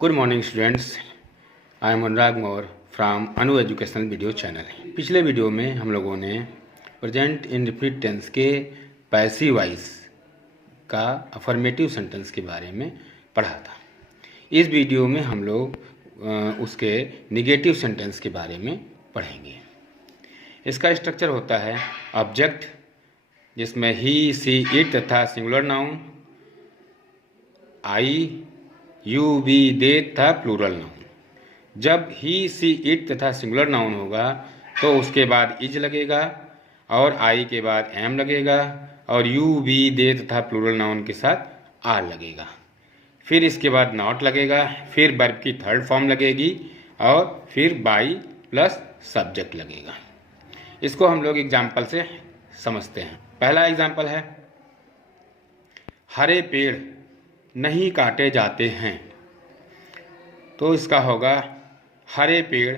Good morning students, I am Anurag Maur from Anu educational video channel. पिछले video में हम लोगों ने प्रेजेंट इंडेफिनिट टेंस के पैसिव वॉइस का अफर्मेटिव सेंटेंस के बारे में पढ़ा था। इस वीडियो में हम लोग उसके निगेटिव सेंटेंस के बारे में पढ़ेंगे। इसका स्ट्रक्चर होता है ऑब्जेक्ट, जिसमें ही, सी, इट तथा singular noun, I, you, we, they तथा प्लूरल नाउन। जब ही, सी, इट तथा सिंगुलर नाउन होगा तो उसके बाद इज लगेगा और आई के बाद एम लगेगा और यू, वी, दे तथा प्लूरल नाउन के साथ आर लगेगा। फिर इसके बाद नॉट लगेगा, फिर वर्ब की थर्ड फॉर्म लगेगी और फिर बाई प्लस सब्जेक्ट लगेगा। इसको हम लोग एग्जाम्पल से समझते हैं। पहला एग्जाम्पल है, हरे पेड़ नहीं काटे जाते हैं। तो इसका होगा हरे पेड़,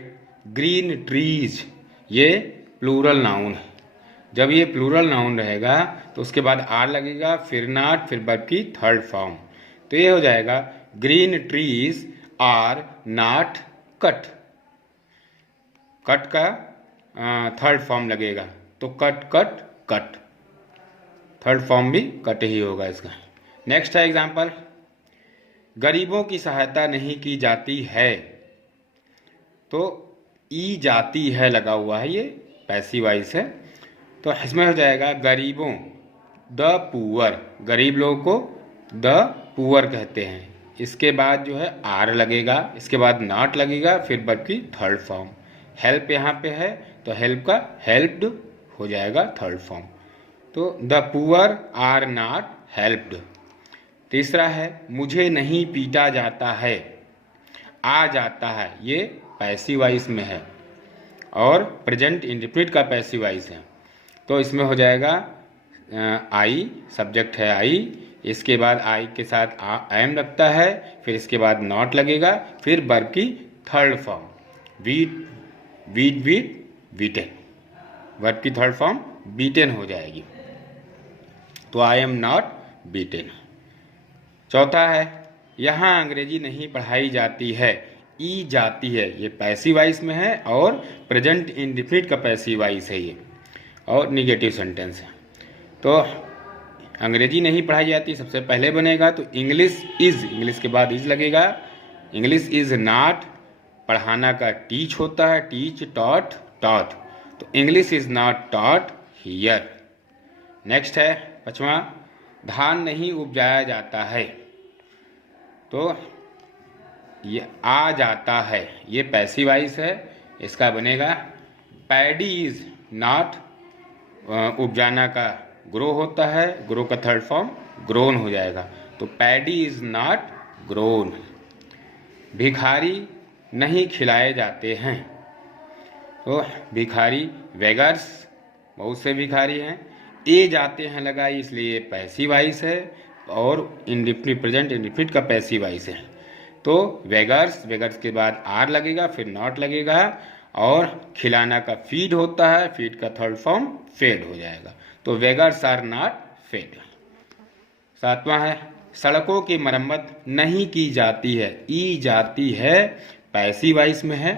ग्रीन ट्रीज। ये प्लूरल नाउन है। जब ये प्लूरल नाउन रहेगा तो उसके बाद आर लगेगा, फिर नॉट, फिर वर्ब की थर्ड फॉर्म। तो ये हो जाएगा green trees are not cut. Cut का थर्ड फॉर्म लगेगा तो cut cut cut, third form भी कट ही होगा इसका। नेक्स्ट है एग्जाम्पल, गरीबों की सहायता नहीं की जाती है। तो ई जाती है लगा हुआ है, ये पैसिव वॉइस है। तो इसमें हो जाएगा गरीबों, द पुअर। गरीब लोगों को द पुअर कहते हैं। इसके बाद जो है आर लगेगा, इसके बाद नॉट लगेगा, फिर वर्ब की थर्ड फॉर्म। हेल्प यहाँ पे है तो हेल्प का हेल्प्ड हो जाएगा थर्ड फॉर्म। तो the poor are not helped. तीसरा है, मुझे नहीं पीटा जाता है। आ जाता है, ये पैसिव वॉइस में है और प्रेजेंट इंडेफिनिट का पैसिव वॉइस है। तो इसमें हो जाएगा आई, सब्जेक्ट है आई, इसके बाद आई के साथ एम लगता है, फिर इसके बाद नॉट लगेगा, फिर वर्ब की third form, wheat, wheat, wheat, beaten. Verb की थर्ड फॉर्म बीटेन हो जाएगी। तो आई एम नॉट बीटेन। चौथा है, यहाँ अंग्रेजी नहीं पढ़ाई जाती है। ई जाती है, ये पैसिव वॉइस में है और प्रेजेंट इंडेफिनिट का पैसिव वॉइस है ये, और निगेटिव सेंटेंस है। तो अंग्रेजी नहीं पढ़ाई जाती सबसे पहले बनेगा तो इंग्लिश इज, इंग्लिश के बाद इज लगेगा। इंग्लिश इज नॉट, पढ़ाना का टीच होता है, टीच, टॉट, टॉट। तो English is not taught here. Next है पांचवा, धान नहीं उपजाया जाता है। तो ये आ जाता है, ये पैसिव वॉइस है। इसका बनेगा पैडी इज नॉट, उपजाना का ग्रो होता है, ग्रो का थर्ड फॉर्म ग्रोन हो जाएगा। तो पैडी इज नॉट ग्रोन। भिखारी नहीं खिलाए जाते हैं। तो भिखारी वेगर्स, बहुत से भिखारी हैं। ए जाते हैं लगाई, इसलिए पैसिव वॉइस है और इंडेफिनिट, प्रेजेंट इंडेफिनिट का पैसिव वॉइस है। तो वेगर्स, वेगर्स के बाद आर लगेगा, फिर नॉट लगेगा और खिलाना का फीड होता है, फीड का थर्ड फॉर्म फेड हो जाएगा। तो वेगर्स आर नॉट फेड। सातवां है, सड़कों की मरम्मत नहीं की जाती है। ई जाती है, पैसिव वॉइस में है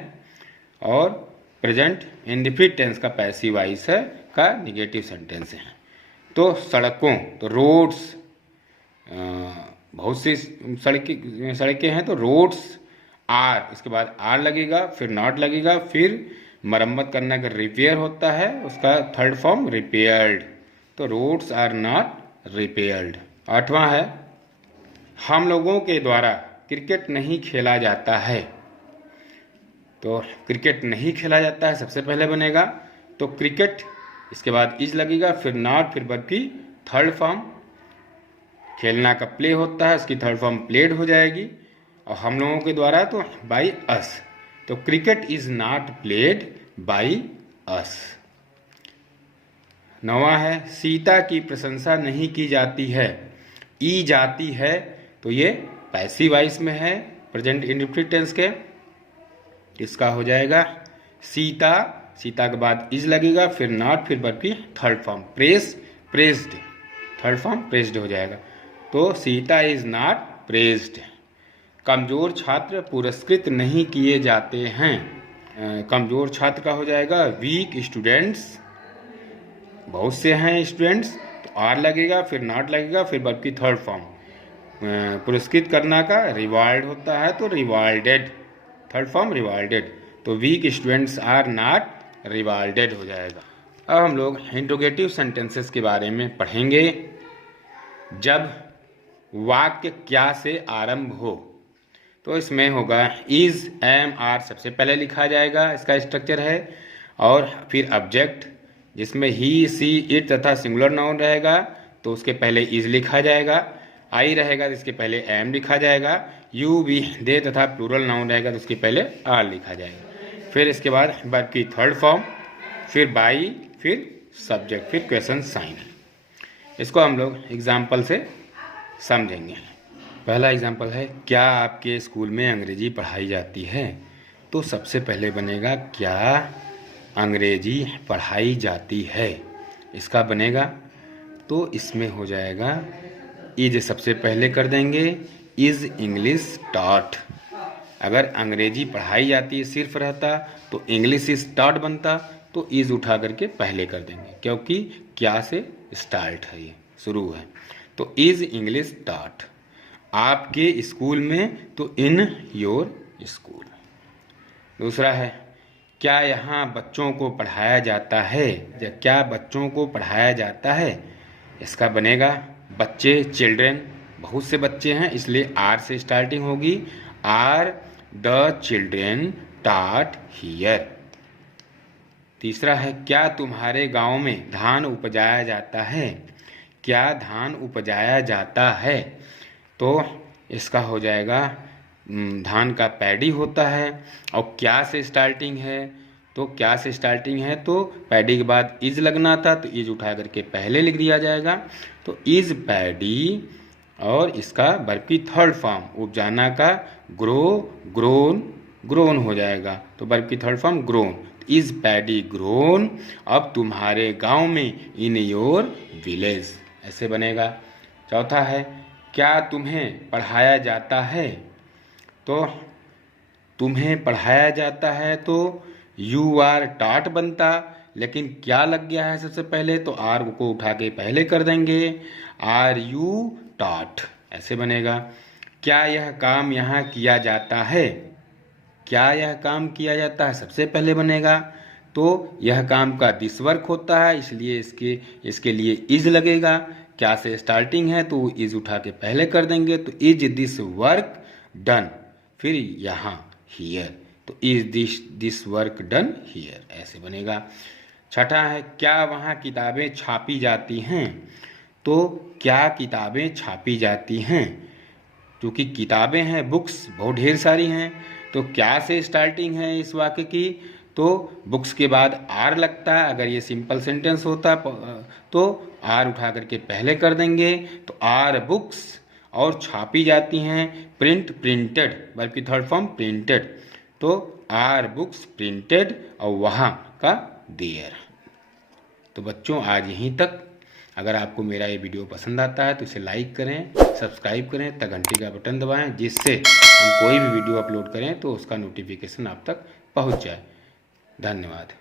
और प्रेजेंट इंडेफिनिट टेंस का पैसिव वॉइस है, का निगेटिव सेंटेंस है। तो सड़कों, तो रोड्स, बहुत सी सड़कें हैं तो रोड्स आर, इसके बाद आर लगेगा, फिर नॉट लगेगा, फिर मरम्मत करने का रिपेयर होता है, उसका थर्ड फॉर्म रिपेयर्ड। तो रोड्स आर नॉट रिपेयर्ड। आठवां है, हम लोगों के द्वारा क्रिकेट नहीं खेला जाता है। तो क्रिकेट नहीं खेला जाता है सबसे पहले बनेगा तो क्रिकेट, इसके बाद इज लगेगा, फिर नॉट, फिर वर्ब की थर्ड फॉर्म। खेलना का प्ले होता है, उसकी थर्ड फॉर्म प्लेड हो जाएगी। और हम लोगों के द्वारा तो बाई अस। तो cricket is not played by us. नौवां है, सीता की प्रशंसा नहीं की जाती है। ई जाती है, तो ये पैसिव वॉइस में है प्रेजेंट इंडेफिनिट टेंस के। इसका हो जाएगा सीता, सीता के बाद इज लगेगा, फिर नॉट, फिर वर्ब की third form, press, pressed, third form pressed हो जाएगा। तो सीता इज नॉट प्रेस्ड। कमज़ोर छात्र पुरस्कृत नहीं किए जाते हैं। कमज़ोर छात्र का हो जाएगा वीक स्टूडेंट्स। बहुत से हैं स्टूडेंट्स, तो आर लगेगा, फिर नॉट लगेगा, फिर वर्ब की थर्ड फॉर्म। पुरस्कृत करना का रिवार्ड होता है, तो रिवार्डेड, थर्ड फॉर्म रिवार्डेड। तो weak students are not rewarded हो जाएगा। अब हम लोग इंट्रोगेटिव सेंटेंसेस के बारे में पढ़ेंगे। जब वाक्य क्या से आरंभ हो, तो इसमें होगा इज, एम, आर सबसे पहले लिखा जाएगा, इसका स्ट्रक्चर है। और फिर ऑब्जेक्ट जिसमें ही, सी, इट तथा सिंगुलर नाउन रहेगा तो उसके पहले इज लिखा जाएगा। आई रहेगा तो इसके पहले एम लिखा जाएगा। यू, वी, दे तथा प्लूरल नाउन रहेगा तो उसके पहले आर लिखा जाएगा। फिर इसके बाद वर्ब की थर्ड फॉर्म, फिर बाई, फिर सब्जेक्ट, फिर क्वेश्चन साइन। इसको हम लोग एग्जाम्पल से समझेंगे। पहला एग्जाम्पल है, क्या आपके स्कूल में अंग्रेजी पढ़ाई जाती है? तो सबसे पहले बनेगा क्या अंग्रेजी पढ़ाई जाती है, इसका बनेगा। तो इसमें हो जाएगा इज सबसे पहले कर देंगे, इज इंग्लिश टॉट। अगर अंग्रेजी पढ़ाई जाती है सिर्फ रहता तो इंग्लिश इज टॉट बनता, तो इज उठा करके पहले कर देंगे, क्योंकि क्या से स्टार्ट है, ये शुरू है। तो इज इंग्लिश टॉट आपके स्कूल में, तो इन योर स्कूल। दूसरा है, क्या यहाँ बच्चों को पढ़ाया जाता है? या क्या बच्चों को पढ़ाया जाता है, इसका बनेगा बच्चे, चिल्ड्रेन, बहुत से बच्चे हैं इसलिए आर से स्टार्टिंग होगी। Are the children taught here. तीसरा है, क्या तुम्हारे गांव में धान उपजाया जाता है? क्या धान उपजाया जाता है? तो इसका हो जाएगा धान का पैडी होता है। और क्या से स्टार्टिंग है, तो क्या से स्टार्टिंग है तो पैडी के बाद इज लगना था, तो इज उठा करके पहले लिख दिया जाएगा। तो इज पैडी, और इसका वर्ब की थर्ड फॉर्म उपजाना का ग्रो, ग्रोन, ग्रोन हो जाएगा। तो वर्ब की third form grown, is paddy grown अब तुम्हारे गांव में, इन योर विलेज, ऐसे बनेगा। चौथा है, क्या तुम्हें पढ़ाया जाता है? तो तुम्हें पढ़ाया जाता है तो यू आर टॉट बनता, लेकिन क्या लग गया है सबसे पहले, तो आर को उठा के पहले कर देंगे, आर यू टॉट, ऐसे बनेगा। क्या यह काम यहाँ किया जाता है? क्या यह काम किया जाता है सबसे पहले बनेगा। तो यह काम का दिस वर्क होता है, इसलिए इसके लिए इज लगेगा। क्या से स्टार्टिंग है तो इज उठा के पहले कर देंगे, तो इज दिस वर्क डन, फिर यहाँ हियर, तो is this work done here, ऐसे बनेगा। छठा है, क्या वहाँ किताबें छापी जाती हैं? तो क्या किताबें छापी जाती हैं, क्योंकि किताबें हैं, बुक्स बहुत ढेर सारी हैं। तो क्या से स्टार्टिंग है इस वाक्य की, तो बुक्स के बाद आर लगता है। अगर ये सिंपल सेंटेंस होता तो आर उठा करके पहले कर देंगे, तो आर बुक्स, और छापी जाती हैं प्रिंट, प्रिंटेड, वर्ब की थर्ड फॉर्म प्रिंटेड, तो आर बुक्स प्रिंटेड, और वहाँ का देयर। तो बच्चों आज यहीं तक। अगर आपको मेरा ये वीडियो पसंद आता है तो इसे लाइक करें, सब्सक्राइब करें तथा घंटी का बटन दबाएं, जिससे हम कोई भी वीडियो अपलोड करें तो उसका नोटिफिकेशन आप तक पहुंच जाए। धन्यवाद।